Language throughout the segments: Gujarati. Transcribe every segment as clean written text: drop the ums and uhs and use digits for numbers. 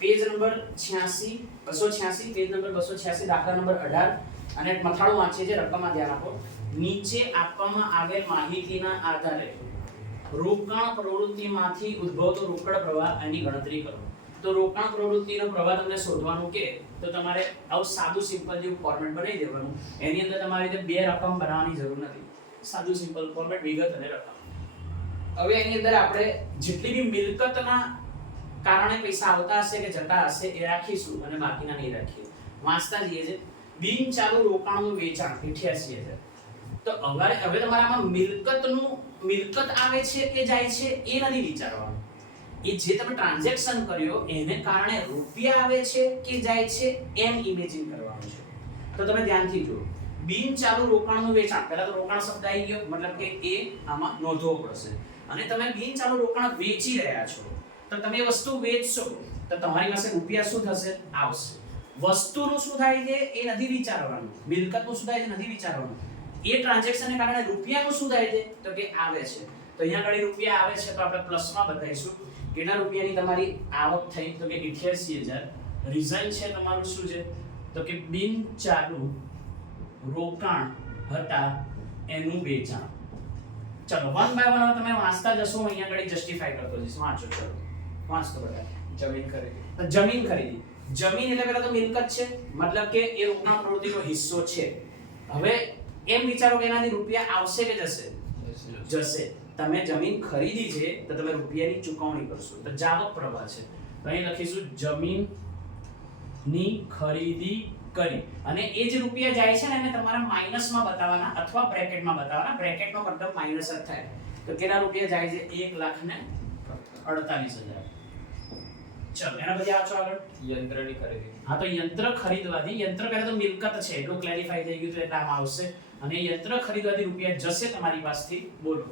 પેજ નંબર 86 286 પેજ નંબર 286 દાખલા નંબર 18 અને મથાળું વાંચીએ છે રકમમાં ધ્યાન આપો નીચે આપવામાં આવેલ માહિતીના આધારે રોકાણ પ્રવૃત્તિમાંથી ઉદ્ભવતો રોકડ પ્રવાહ એની ગણતરી કરો તો રોકાણ પ્રવૃત્તિનો પ્રવાહ તમને શોધવાનું કે તો તમારે આવું સાદું સિમ્પલ જેવું ફોર્મેટ બનાવી દેવાનું એની અંદર તમારે રીતે બે રકમ બનાવવાની જરૂર નથી સાદું સિમ્પલ ફોર્મેટ વિગત અને રકમ હવે એની અંદર આપણે જેટલી બી મિલકતના કારણે પૈસા આવતા હશે કે જતા હશે એ રાખીશું અને બાકીના નહીં રાખીએ વાંચતા જઈએ છે બિન ચાલુ રોકાણનું વેચાણ 88000 તો હવે તમારામાં મિલકત આવે છે કે જાય છે એ નથી વિચારવાનું એ જે તમે ટ્રાન્ઝેક્શન કર્યો એને કારણે રૂપિયા આવે છે કે જાય છે એમ ઇમેજિન કરવાનું છે તો તમે ધ્યાનથી જુઓ બિન ચાલુ રોકાણનું વેચાણ પહેલા તો રોકાણ શબ્દ આવી ગયો મતલબ કે એ આમાં નોંધવો પડશે અને તમે બિન ચાલુ રોકાણ વેચી રહ્યા છો તો તમે વસ્તુ વેચશો તો તમારી પાસે રૂપિયા શું થશે આવશે વસ્તુનું શું થાય છે એ નથી વિચારવાનું મિલકતનું શું થાય છે નથી વિચારવાનું એ ટ્રાન્ઝેક્શનને કારણે રૂપિયાનું શું થાય છે તો કે આવે છે તો અહીંયા આગળ રૂપિયા આવે છે તો આપણે પ્લસમાં બતાવીશું કેટલા રૂપિયાની તમારી આવક થઈ તો કે 88000 રીઝન છે તમારું શું છે તો કે બિન ચાલુ રોકાણ હતા એનું વેચાણ ચલો વન બાય વન તમે વાંચતા જશો અહીંયા આગળ જસ્ટિફાઈ કરતો જઈશ વાંચો ચલો વાંચતો બધા જમીન ખરીદી જમીન એટલે પહેલા તો મિલકત છે મતલબ કે એ રોકાણ પ્રવૃત્તિનો હિસ્સો છે હવે એમ વિચારો કે એનાથી રૂપિયા આવશે કે જશે તમે જમીન ખરીદી છે તો તમે રૂપિયાની ચૂકવણી કરશો તો જાવક પ્રવાહ છે તો અહીં લખીશું જમીનની ખરીદી કરી અને એ જે રૂપિયા જાય છે ને એને તમારા માઈનસમાં બતાવવાના અથવા બ્રેકેટમાં બતાવવાના બ્રેકેટનો મતલબ માઈનસ જ થાય તો કેટલા રૂપિયા જાય છે 1,48,000 ચલો એના પછી આવો આગળ યંત્રની ખરીદી હા તો યંત્ર ખરીદવાથી યંત્ર પહેલા તો મિલકત છે એટલું ક્લેરિફાઈ થઈ ગયું તો એટલે આમાં આવશે અને યંત્ર ખરીદવાથી રૂપિયા જશે તમારી પાસેથી બોલો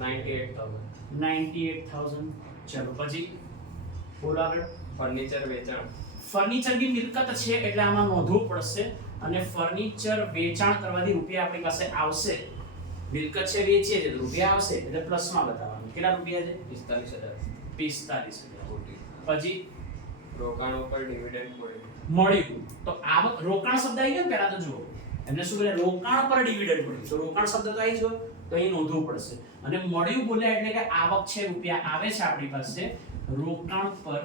98,000 ચલો પછી બોલો આગળ ફર્નિચર વેચાણ ફર્નિચર ની મિલકત છે એટલે આમાં નોંધવું પડશે અને ફર્નિચર વેચાણ કરવાથી રૂપિયા આપણી પાસે આવશે મિલકત છે વેચીએ છે તો રૂપિયા આવશે એટલે પ્લસમાં બતાવવાનું કેટલા રૂપિયા છે 45,000 પછી રોકાણ ઉપર ડિવિડન્ડ મળ્યું તો આવક રોકાણ શબ્દ આવી ગયો ને પહેલા તો જુઓ એમને શું બોલે રોકાણ પર ડિવિડન્ડ મળ્યું તો રોકાણ શબ્દ તો આવી ગયો તો અહીં નોંધવું પડશે અને મળ્યું બોલ્યા એટલે કે આવક છે રૂપિયા આવે છે આપણી પાસે રોકાણ પર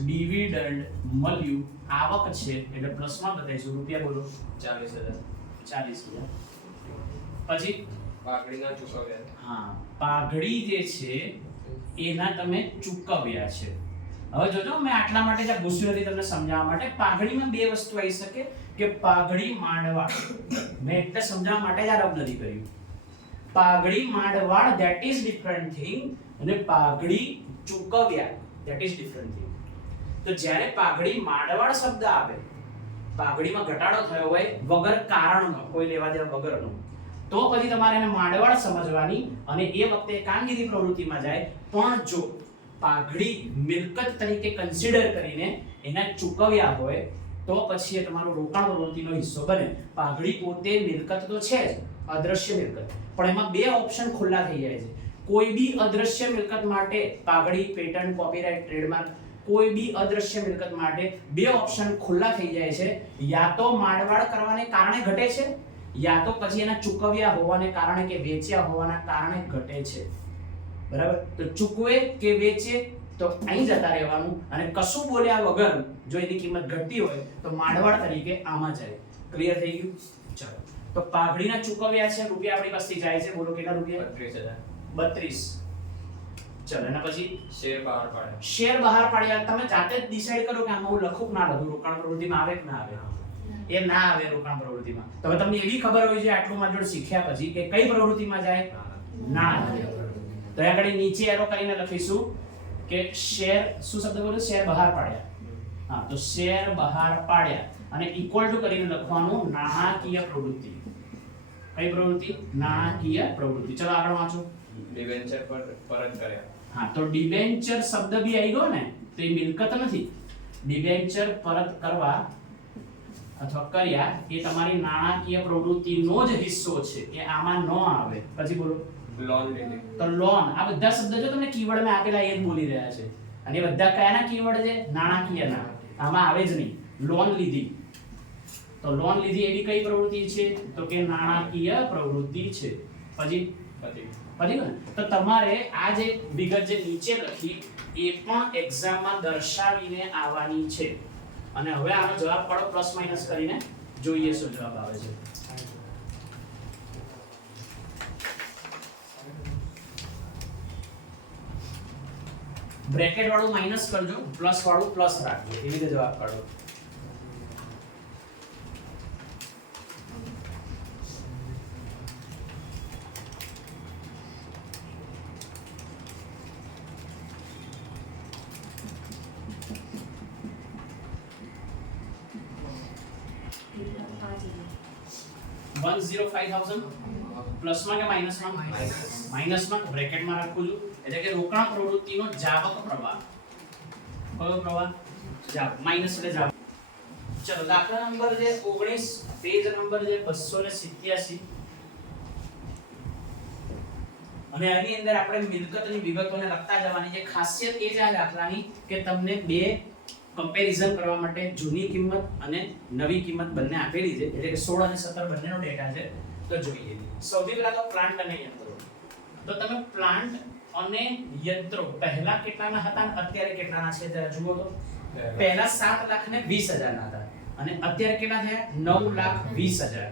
ડિવિડન્ડ મળ્યું આવક છે એટલે પ્લસમાં બતાવીશું રૂપિયા બોલો 40,000 પછી પાઘડીના ચૂકવ્યા હા પાઘડી જે છે એના તમે ચૂકવ્યા છે હવે જોજો મેં આટલા માટે જ પૂછ્યું નથી તમને સમજાવવા માટે પાઘડીમાં બે વસ્તુ આવી શકે કે પાઘડી માંડવાળ મેં એટલે સમજાવવા માટે જ આ રબ નથી કર્યું પાઘડી માંડવાળ ધેટ ઇઝ ડિફરન્ટ થિંગ અને પાઘડી ચૂકવ્યા ધેટ ઇઝ ડિફરન્ટ થિંગ તો જ્યારે પાઘડી માંડવાળ શબ્દ આવે પાઘડીમાં ઘટાડો થયો હોય વગર કારણનો કોઈ લેવા દેવા વગરનો તો પછી તમારે એને માંડવાળ સમજવાની અને એ વખતે કામગીરી પ્રવૃત્તિમાં જાય પણ જો પાઘડી મિલકત તરીકે કન્સિડર કરીને એને ચૂકવ્યા હોય તો પછી એ તમારો રોકાણ પ્રવૃત્તિનો હિસ્સો બને પાઘડી પોતે મિલકત તો છે જ અદ્રશ્ય મિલકત પણ એમાં બે ઓપ્શન ખુલ્લા થઈ જાય છે કોઈ બી અદ્રશ્ય મિલકત માટે પાઘડી પેટન્ટ કોપીરાઇટ ટ્રેડમાર્ક કોઈ બી અદ્રશ્ય મિલકત માટે બે ઓપ્શન ખુલ્લા થઈ જાય છે યા તો માંડવાળ કરવાને કારણે ઘટે છે યા તો પછી એના ચૂકવ્યા હોવાને કારણે કે વેચ્યા હોવાના કારણે ઘટે છે બરાબર તો ચૂકવે કે વેચે તો અહીં જતા રહેવાનું અને કશું બોલ્યા વગર જો એની કિંમત ઘટતી હોય તો માંડવાળ તરીકે આમાં જાય ક્લિયર થઈ ગયું ચલો તો પાઘડીના ચૂકવ્યા છે રૂપિયા આપણી પાસેથી જાય છે બોલો કેટલા રૂપિયા 32,000 ચલો એના પછી શેર બહાર પાડ્યા તમે જાતે જ ડિસાઈડ કરો કે આમાં હું લખું કે ના લખું રોકાણ પ્રવૃત્તિમાં આવે કે ના આવે એ ના આવે રોકાણ પ્રવૃત્તિમાં તો તમને એવી ખબર હોય છે આટલું માં જોડ શીખ્યા પછી કે કઈ પ્રવૃત્તિમાં જાય ના આવે તો આગળ નીચે એરો કરીને લખીશું કે શેર શું શબ્દ બોલ્યો શેર બહાર પાડ્યા હા તો શેર બહાર પાડ્યા અને ઇક્વલ ટુ કરીને લખવાનું નાણાકીય પ્રવૃત્તિ કઈ પ્રવૃત્તિ નાણાકીય પ્રવૃત્તિ ચલો આગળ વાંચો ડિબેન્ચર પરત કર્યા હા તો ડિબેન્ચર શબ્દ બી આવી ગયો ને તો એ મિલકત નથી ડિબેન્ચર પરત કરવા અથવા કર્યા એ તમારી નાણાકીય પ્રવૃત્તિનો જ હિસ્સો છે એ આમાં ન આવે પછી બોલો લોન લીધી તો લોન આ બધા શબ્દ જો તમને કીવર્ડ માં આપેલા એ જ બોલી રહ્યા છે અને એ બધા કયાના કીવર્ડ છે? નાણાકીયના. આમાં આવે જ નહીં. લોન લીધી, તો લોન લીધી એવી કઈ પ્રવૃત્તિ છે? તો કે નાણાકીય પ્રવૃત્તિ છે. પછી ને તો તમારે આ જે વિગત જે નીચે લખી એ પણ એક્ઝામમાં દર્શાવીને આવવાની છે. અને હવે આનો જવાબ પાડો પ્લસ માઈનસ કરીને, જોઈએ શું જવાબ આવે છે. બ્રેકેટ વાળું માઈનસ કરજો, પ્લસ વાળું પ્લસ રાખજો, એવી રીતે જવાબ કાઢો. $105,000 $105,000 પ્લસમાં કે માઈનસમાં? માઈનસમાં. બ્રેકેટમાં રાખું છું. એટલે કે રોકાણ પ્રવૃત્તિનો જાવક પ્રવાહ. કયો પ્રવાહ? જાવક. માઈનસ એટલે જાવક. ચલો દાખલા નંબર જે 19, પેજ નંબર જે 287. અને આની અંદર આપણે મિલકતની વિગતોને લખતા જવાની છે. ખાસિયત એ છે આ દાખલાની કે તમને બે કમ્પેરિઝન કરવા માટે જૂની કિંમત અને નવી કિંમત બંને આપેલી છે. એટલે કે 16 અને 17 બંનેનો ડેટા છે. તો જોઈએ. સૌથી પહેલા તો પ્લાન્ટ અને યંત્રો. તો તમે પ્લાન્ટ અને યંત્રો પહેલા કેટલાના હતા અને અત્યારે કેટલાના છે જરા જુઓ તો. પહેલા 7,20,000 ના હતા અને અત્યારે કેટલા થયા? 9,20,000.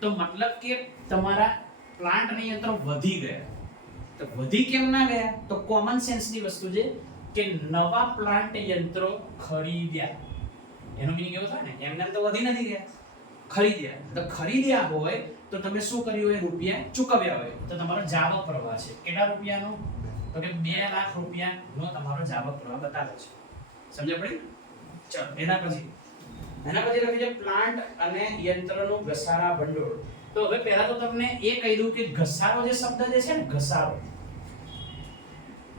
તો મતલબ કે તમારા પ્લાન્ટ અને યંત્રો વધી ગયા. તો વધી કેમ ના ગયા? તો કોમન સેન્સ ની વસ્તુ છે કે નવા પ્લાન્ટ યંત્રો ખરીદ્યા. એનો મીનિંગ એવો થાય ને એમને તો વધી નથી ગયા, ખરીદ્યા. તો ખરીદ્યા હોય તો તમે શું કર્યું હોય? રૂપિયા ચૂકવ્યા હોય. તો તમારો જાવક પ્રવાહ છે. કેટલા રૂપિયાનો? તો કે 2 લાખ રૂપિયાનો તમારો જાવક પ્રવાહ બતાવે છે. સમજ પડી? ચલો એના પછી લખી છે પ્લાન્ટ અને યંત્રનું ઘસારા ભંડોળ. તો હવે પહેલા તો તમને એ કહી દઉં કે ઘસારો જે શબ્દ જે છે ને, ઘસારો,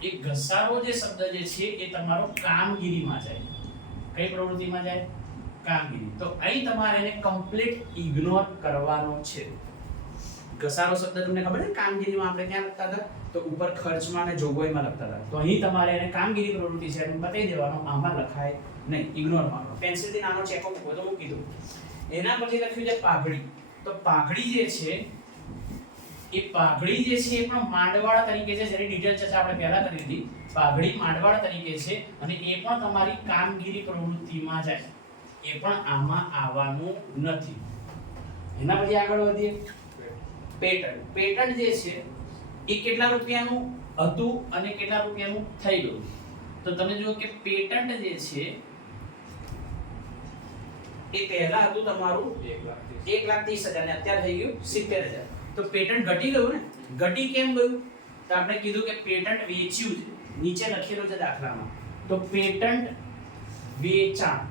એ ઘસારો જે શબ્દ જે છે એ તમારો કામગીરીમાં જાય. કઈ પ્રવૃત્તિમાં જાય? કામગીરી. તો અહીં તમારે એને કમ્પ્લીટ ઇગ્નોર કરવાનો છે. ઘસારો શબ્દ તમને ખબર છે કામગીરીમાં આપણે ક્યાં લખતા હતા? તો ઉપર ખર્ચમાં અને જોગવાઈમાં લખતા હતા. તો અહીં તમારે એને કામગીરી પ્રવૃત્તિ છે એનું બતાવી દેવાનું, આમાં લખાય નહીં, ઇગ્નોર મારવાનો. પેન્સિલથી નાનો ચેકો મૂકો તો મૂકી દો. એના પછી લખ્યું છે પાઘડી. તો પાઘડી જે છે એ પાઘડી જે છે એ પણ માંડવાળ તરીકે છે, જેની ડિટેલ ચર્ચા આપણે પહેલા કરી હતી. પાઘડી માંડવાળ તરીકે છે અને એ પણ તમારી કામગીરી પ્રવૃત્તિમાં જાય. એ પણ આમાં આવવાનું નથી. એના પછી આગળ વધીએ. પેટન્ટ. પેટન્ટ જે છે એ કેટલા રૂપિયાનું હતું અને કેટલા રૂપિયાનું થઈ ગયું? તો તમે જુઓ કે પેટન્ટ જે છે એ પહેલા હતું તમારું 1,30,000 ને અત્યારે થઈ ગયું 70,000. તો પેટન્ટ ઘટી ગયું ને? ઘટી કેમ ગયું? તો આપણે કીધું કે પેટન્ટ વેચ્યું છે. નીચે લખેલું છે દાખલામાં. તો પેટન્ટ વેચાણ.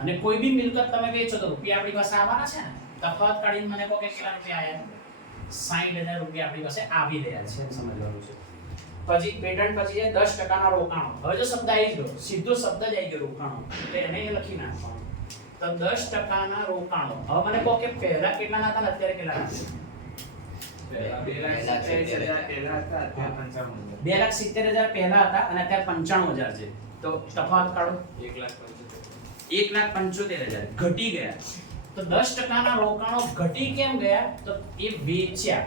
અને કોઈ બી મિલકત તમે વેચો તો રૂપિયા આપણી પાસે આવવાના છે ને. તફાવત કાઢીને મને કહો કે કેટલા રૂપિયા આયા? 60,000 રૂપિયા આપણી પાસે આવી રહ્યા છે, સમજવાનું છે. પછી પેટન્ટ પછી છે 10% ના રોકાણો. હવે જો શબ્દ આવી ગયો, સીધો શબ્દ જ આવી ગયો રોકાણો, એટલે એને લખી નાખવાનું. તો 10% ના રોકાણો. હવે મને કહો કે પહેલા કેટલાના હતા ને અત્યારે કેટલાના છે? 2,70,000 પહેલા હતા અને અત્યારે 95,000 છે. તો તફાવત કાઢો. 1,75,000 ઘટી ગયા. તો 10% ના રોકાણો ઘટી કેમ ગયા? તો એ વેચ્યા.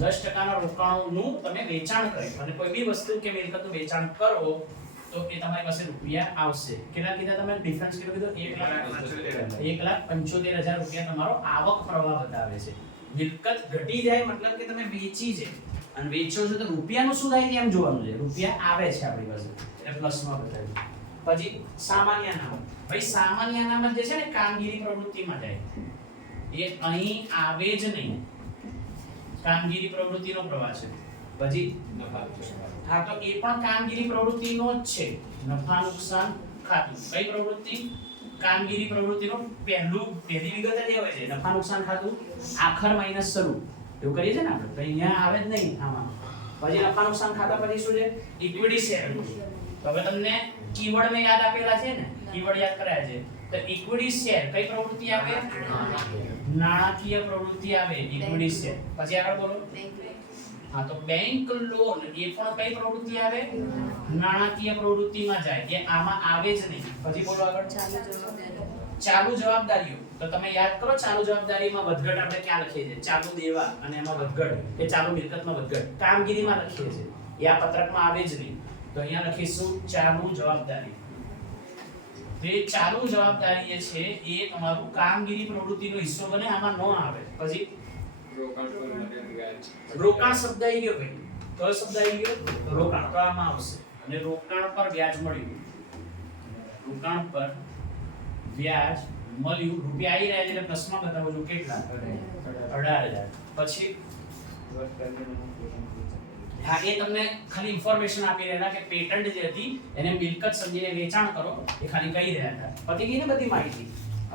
10% ના રોકાણોનું તમે વેચાણ કર્યું અને કોઈ બી વસ્તુ કે મિલકતનું વેચાણ કરો તો એ તમારી પાસે રૂપિયા આવશે. કેટલા કીધા તમે? ડિફરન્સ કેટલો કીધો? 1,75,000 રૂપિયા તમારો આવક પ્રવાહ બતાવે છે. મિલકત ઘટી જાય મતલબ કે તમે વેચી છે અને વેચો છો તો રૂપિયાનું શું થાય એમ જોવાનું છે. રૂપિયા આવે છે આપણી પાસે એટલે પ્લસમાં બતાવ્યું. પછી સામાન્ય નામ. ભાઈ સામાન્ય નામ જે છે ને કામગીરી પ્રવૃત્તિમાં જાય. એ અહીં આવે જ નહીં. કામગીરી પ્રવૃત્તિનો પ્રવાહ છે. પછી હા, તો એ પણ કામગીરી પ્રવૃત્તિનો જ છે. નફા નુકસાન ખાતું. કઈ પ્રવૃત્તિ? કામગીરી પ્રવૃત્તિનો પહેલી વિગત જ હોય છે નફા નુકસાન ખાતું આખર માઈનસ શરૂ. એવું કરીએ છે ને આપણે. તો અહીંયા આવે જ નહીં આમાં. પછી નફા નુકસાન ખાતા પછી શું છે? Equity share. તો હવે તમને કીવર્ડ મે યાદ આપેલા છે ને, કીવર્ડ યાદ કરાયા છે. તો ઇક્વિટી શેર કઈ પ્રવૃત્તિ આવે? નાણાકીય પ્રવૃત્તિ આવે ઇક્વિટી શેર. પછી આગળ બોલો. હા તો બેંક લોન એ પણ કઈ પ્રવૃત્તિ આવે? નાણાકીય પ્રવૃત્તિમાં જાય. એ આમાં આવે જ નહીં. પછી બોલો આગળ. ચાલુ જવાબદારીઓ. તો તમે યાદ કરો ચાલુ જવાબદારીમાં વધઘટ આપણે ક્યાં લખીએ છીએ? ચાલુ દેવા અને એમાં વધઘટ એ ચાલુ મિલકતમાં વધઘટ કામગીરીમાં લખીએ છીએ. એ આ પત્રકમાં આવે જ નહીં. તો અહીંયા લખીશું ચાલુ જવાબદારી. જે ચાલુ જવાબદારી એ છે એ તમારું કામગીરી પ્રવૃત્તિનો હિસ્સો બને, આમાં ન આવે. પછી રોકાણ પર મળેલું વ્યાજ. રોકાણ શબ્દ આવી ગયો ભાઈ. કયો શબ્દ આવી ગયો? રોકાણ. તો આમાં આવશે. અને રોકાણ પર વ્યાજ મળ્યું. રોકાણ પર વ્યાજ મળ્યું. રૂપિયા આવી રહ્યા છે એટલે પ્લસમાં બતાવો છો કેટલા? 18,000. પછી હા એ તમને ખાલી ઇન્ફોર્મેશન આપી રહ્યા કે પેટન્ટ જે હતી એને મિલકત સમજીને વેચાણ કરો એ ખાલી કહી રહ્યા હતા. પતી ગઈ ને બધી માહિતી.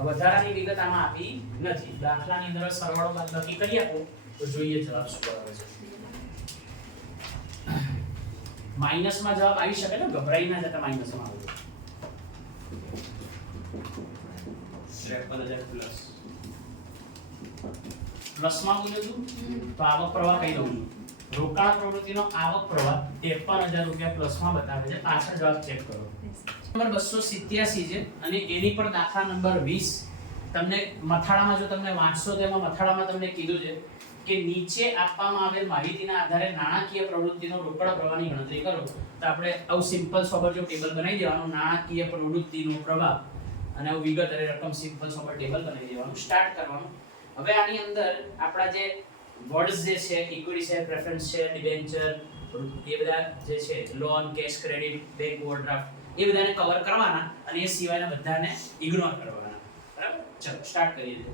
વધારાની વિગત આમાં આપી નથી. દાખલાની અંદર સરવાળો બાદબાકી કરી આપો તો જોઈએ જવાબ શું આવે છે. માઈનસમાં જવાબ આવી શકે ને, ગભરાઈ ના જતા માઈનસમાં આવે. 53,000 પ્લસ. પ્લસમાં બોલ્યો તું તો આવક પ્રવાહ કહી દઉં છું. રોકાણ પ્રવૃત્તિનો આવક પ્રવાહ 53,000 રૂપિયા પ્લસમાં બતાવે છે. પાછળ જવાબ ચેક કરો. નંબર 287 છે અને એની પર દાખલા નંબર 20. તમને મથાળામાં જો તમને વાંચશો તો એમાં મથાળામાં તમને કીધું છે કે નીચે આપવામાં આવેલ માહિતીના આધારે નાણાકીય પ્રવૃત્તિનો રોકડ પ્રવાહની ગણતરી કરો. તો આપણે આવું સિમ્પલ સોબર જો ટેબલ બનાવી દેવાનું, નાણાકીય પ્રવૃત્તિનો પ્રવાહ અને આવું વિગત અને રકમ સિમ્પલ સોબર ટેબલ બનાવી દેવાનું, સ્ટાર્ટ કરવાનું. હવે આની અંદર આપણા જે વર્ડ્સ જે છે equity share, preference share, debenture એ બધા જે છે loan, cash credit, bank overdraft એ બધાને કવર કરવાના અને એ સિવાયના બધાને ઇગ્નોર કરવાના. બરાબર? ચલો સ્ટાર્ટ કરીએ.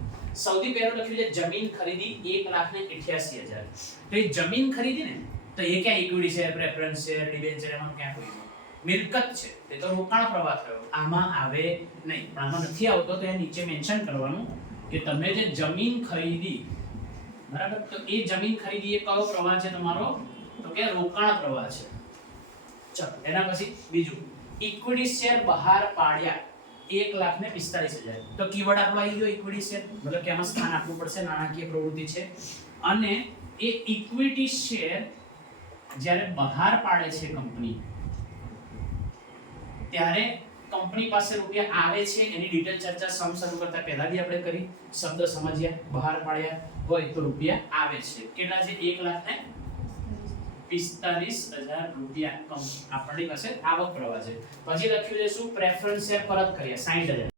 સૌથી પહેલું લખ્યું છે જમીન ખરીદી 1,88,000. તો એ જમીન ખરીદી ને તો એ ક્યાં equity share, preference share, debenture એમાં ક્યાં કોઈ મિલકત છે. તે તો રોકાણ પ્રવાહ થયો. આમાં આવે નહીં. પણ આમાં નથી આવતો તો એ નીચે મેન્શન કરવાનું કે તમે જે જમીન ખરીદી, બરાબર, તો એ જમીન ખરીદી એ કયો પ્રવાહ છે તમારો? તો કે રોકાણ પ્રવાહ છે. ચલો એના પછી બીજું ઇક્વિટી શેર બહાર પાડ્યા 1,45,000. તો કીવર્ડ આપણો આવી ગયો ઇક્વિટી શેર, મતલબ કે આમાં સ્થાન આપવું પડશે, નાણાકીય પ્રવૃત્તિ છે. અને એ ઇક્વિટી શેર જ્યારે બહાર પાડે છે કંપની, ત્યારે કંપની પાસે રૂપિયા આવે છે એની ડિટેલ ચર્ચા સમ શરૂ કરતા પહેલા બી આપણે કરી. શબ્દ સમજ્યા. બહાર પાડ્યા હોય તો રૂપિયા આવે છે. કેટલા છે? 1,45,000 રૂપિયા આપણી પાસે આવક પ્રવાહ છે. પછી લખ્યું છે શું? પ્રેફરન્સ શેર પરત કર્યા 60,000.